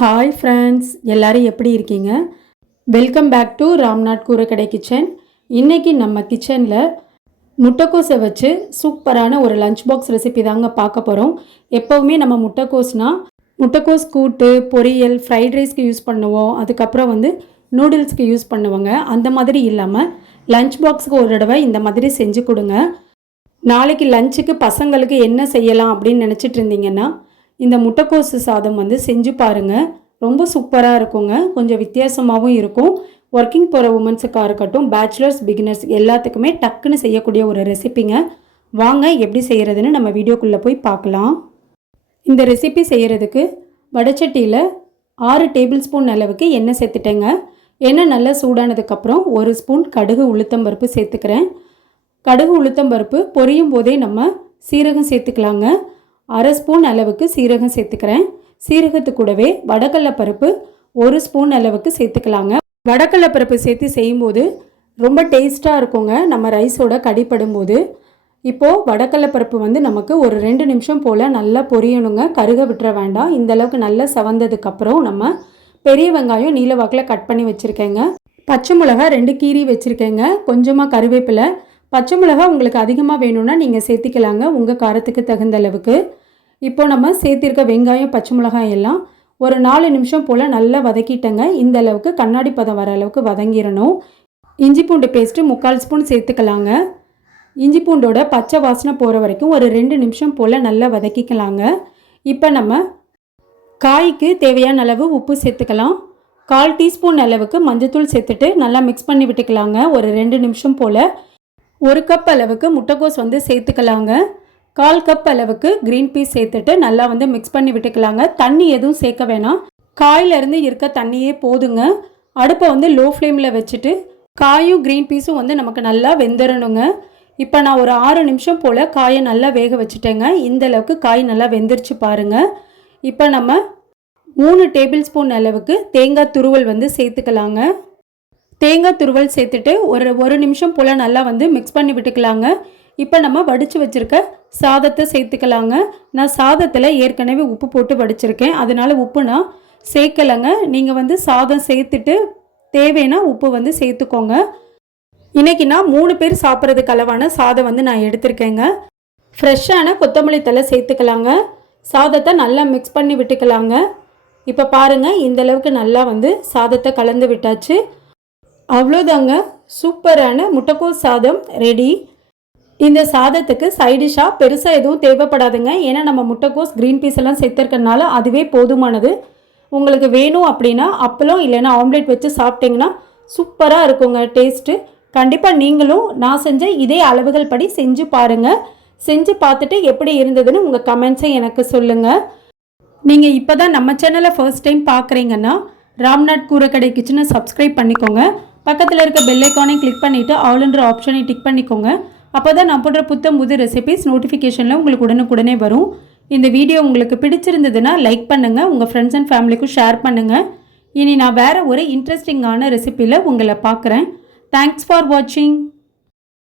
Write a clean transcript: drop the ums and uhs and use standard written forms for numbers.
Hi friends, எல்லோரும் எப்படி இருக்கீங்க? Welcome back to Ramnath Koorakadai kitchen. இன்றைக்கி நம்ம கிச்சனில் முட்டைக்கோஸை வச்சு சூப்பரான ஒரு லஞ்ச் பாக்ஸ் ரெசிபி தாங்க பார்க்க போகிறோம். எப்போவுமே நம்ம முட்டைக்கோஸ் கூட்டு, பொரியல், ஃப்ரைட் ரைஸ்க்கு யூஸ் பண்ணுவோம். அதுக்கப்புறம் நூடுல்ஸ்க்கு யூஸ் பண்ணுவோங்க. அந்த மாதிரி இல்லாமல் லஞ்ச் பாக்ஸுக்கு ஒரு தடவை இந்த மாதிரி செஞ்சு கொடுங்க. நாளைக்கு லஞ்சுக்கு பசங்களுக்கு என்ன செய்யலாம் அப்படின்னு நினச்சிட்டு இருந்தீங்கன்னா இந்த முட்டைக்கோசு சாதம் செஞ்சு பாருங்கள். ரொம்ப சூப்பராக இருக்குங்க. கொஞ்சம் வித்தியாசமாகவும் இருக்கும். ஒர்க்கிங் போகிற உமன்ஸுக்காக இருக்கட்டும், பேச்சுலர்ஸ், பிகினர்ஸ் எல்லாத்துக்குமே டக்குன்னு செய்யக்கூடிய ஒரு ரெசிபிங்க. வாங்க எப்படி செய்கிறதுன்னு நம்ம வீடியோக்குள்ளே போய் பார்க்கலாம். இந்த ரெசிபி செய்கிறதுக்கு வடைச்சட்டியில் 6 டேபிள் ஸ்பூன் அளவுக்கு எண்ணெய் சேர்த்துட்டேங்க. எண்ணெய் நல்லா சூடானதுக்கப்புறம் 1 ஸ்பூன் கடுகு உளுத்தம்பருப்பு சேர்த்துக்கிறேன். கடுகு உளுத்தம்பருப்பு பொரியும் போதே நம்ம சீரகம் சேர்த்துக்கலாங்க. 1/2 ஸ்பூன் அளவுக்கு சீரகம் சேர்த்துக்கிறேன். சீரகத்து கூடவே வடக்கடலைப்பருப்பு 1 ஸ்பூன் அளவுக்கு சேர்த்துக்கலாங்க. வடக்கடலைப்பருப்பு சேர்த்து செய்யும்போது ரொம்ப டேஸ்ட்டாக இருக்குங்க நம்ம ரைஸோட கடிப்படும் போது. இப்போது வடக்கடலைப்பருப்பு நமக்கு ஒரு 2 நிமிஷம் போல் நல்லா பொரியணுங்க. கருக விட்டுற வேண்டாம். இந்தளவுக்கு நல்லா செவந்ததுக்கப்புறம் நம்ம பெரிய வெங்காயம் நீல வாக்கில் கட் பண்ணி வச்சுருக்கேங்க. பச்சை மிளகா 2 கீரி வச்சுருக்கேங்க. கொஞ்சமாக கருவேப்பிலை. பச்சை மிளகா உங்களுக்கு அதிகமாக வேணும்னா நீங்கள் சேர்த்திக்கலாங்க, உங்கள் காரத்துக்கு தகுந்த அளவுக்கு. இப்போ நம்ம சேர்த்திருக்க வெங்காயம், பச்சை மிளகாய் எல்லாம் ஒரு 4 நிமிஷம் போல் நல்லா வதக்கிட்டேங்க. இந்த அளவுக்கு கண்ணாடி பதம் வர அளவுக்கு வதங்கிடணும். இஞ்சி பூண்டு பேஸ்ட்டு 3/4 ஸ்பூன் சேர்த்துக்கலாங்க. இஞ்சி பூண்டோட பச்சை வாசனை போகிற வரைக்கும் ஒரு 2 நிமிஷம் போல் நல்லா வதக்கிக்கலாங்க. இப்போ நம்ம காய்க்கு தேவையான அளவு உப்பு சேர்த்துக்கலாம். 1/4 டீஸ்பூன் அளவுக்கு மஞ்சத்தூள் சேர்த்துட்டு நல்லா மிக்ஸ் பண்ணி விட்டுக்கலாங்க. ஒரு 2 நிமிஷம் போல் 1 கப் அளவுக்கு முட்டைக்கோஸ் சேர்த்துக்கலாங்க. 1/4 கப் அளவுக்கு க்ரீன் பீஸ் சேர்த்துட்டு நல்லா மிக்ஸ் பண்ணி விட்டுக்கலாங்க. தண்ணி எதுவும் சேர்க்க வேணாம். காயிலிருந்து இருக்க தண்ணியே போதுங்க. அடுப்பை லோ ஃப்ளேமில் வச்சுட்டு காயும் க்ரீன் பீஸும் நமக்கு நல்லா வெந்துடணுங்க. இப்போ நான் ஒரு 6 நிமிஷம் போல் காயை நல்லா வேக வச்சுட்டேங்க. இந்த அளவுக்கு காய் நல்லா வெந்துருச்சு பாருங்கள். இப்போ நம்ம 3 டேபிள் ஸ்பூன் அளவுக்கு தேங்காய் துருவல் சேர்த்துக்கலாங்க. தேங்காய் துருவல் சேர்த்துட்டு ஒரு நிமிஷம் போல் நல்லா மிக்ஸ் பண்ணி விட்டுக்கலாங்க. இப்போ நம்ம வடித்து வச்சுருக்க சாதத்தை சேர்த்துக்கலாங்க. நான் சாதத்தில் ஏற்கனவே உப்பு போட்டு வடிச்சிருக்கேன், அதனால் உப்பு நான் சேர்க்கலைங்க. நீங்கள் சாதம் சேர்த்துட்டு தேவைன்னா உப்பு சேர்த்துக்கோங்க. இன்றைக்கி நான் 3 பேர் சாப்பிட்றதுக்கு அளவான சாதம் நான் எடுத்திருக்கேங்க. ஃப்ரெஷ்ஷான கொத்தமல்லி தழை சேர்த்துக்கலாங்க. சாதத்தை நல்லா மிக்ஸ் பண்ணி விட்டுக்கலாங்க. இப்போ பாருங்கள், இந்தளவுக்கு நல்லா சாதத்தை கலந்து விட்டாச்சு. அவ்வளோதாங்க, சூப்பரான முட்டைக்கோஸ் சாதம் ரெடி. இந்த சாதத்துக்கு சைடிஷாக பெருசாக எதுவும் தேவைப்படாதுங்க. ஏன்னா நம்ம முட்டைக்கோஸ் க்ரீன் பீஸ் எல்லாம் சேர்த்துருக்கனால அதுவே போதுமானது. உங்களுக்கு வேணும் அப்படின்னா அப்பளம் இல்லைன்னா ஆம்லேட் வச்சு சாப்பிட்டிங்கன்னா சூப்பராக இருக்குங்க டேஸ்ட்டு. கண்டிப்பாக நீங்களும் நான் செஞ்ச இதே அளவுகள் படி செஞ்சு பாருங்கள். செஞ்சு பார்த்துட்டு எப்படி இருந்ததுன்னு உங்கள் கமெண்ட்ஸை எனக்கு சொல்லுங்கள். நீங்கள் இப்போ தான் நம்ம சேனலை ஃபர்ஸ்ட் டைம் பார்க்குறீங்கன்னா ராம்நாத் கூரக்கடை கிச்சனை சப்ஸ்கிரைப் பண்ணிக்கோங்க. பக்கத்தில் இருக்க பெல் ஐக்கானையும் கிளிக் பண்ணிவிட்டு ஆல்ன்ற ஆப்ஷனை டிக் பண்ணிக்கோங்க. அப்போ தான் நான் போடுற புது ரெசிபிஸ் நோட்டிஃபிகேஷனில் உங்களுக்கு உடனுக்குடனே வரும். இந்த வீடியோ உங்களுக்கு பிடிச்சிருந்ததுன்னா லைக் பண்ணுங்கள், உங்கள் ஃப்ரெண்ட்ஸ் அண்ட் ஃபேமிலிக்கும் ஷேர் பண்ணுங்கள். இனி நான் வேறு ஒரு இன்ட்ரெஸ்டிங்கான ரெசிபியில் உங்களை பார்க்குறேன். தேங்க்ஸ் ஃபார் வாட்சிங்.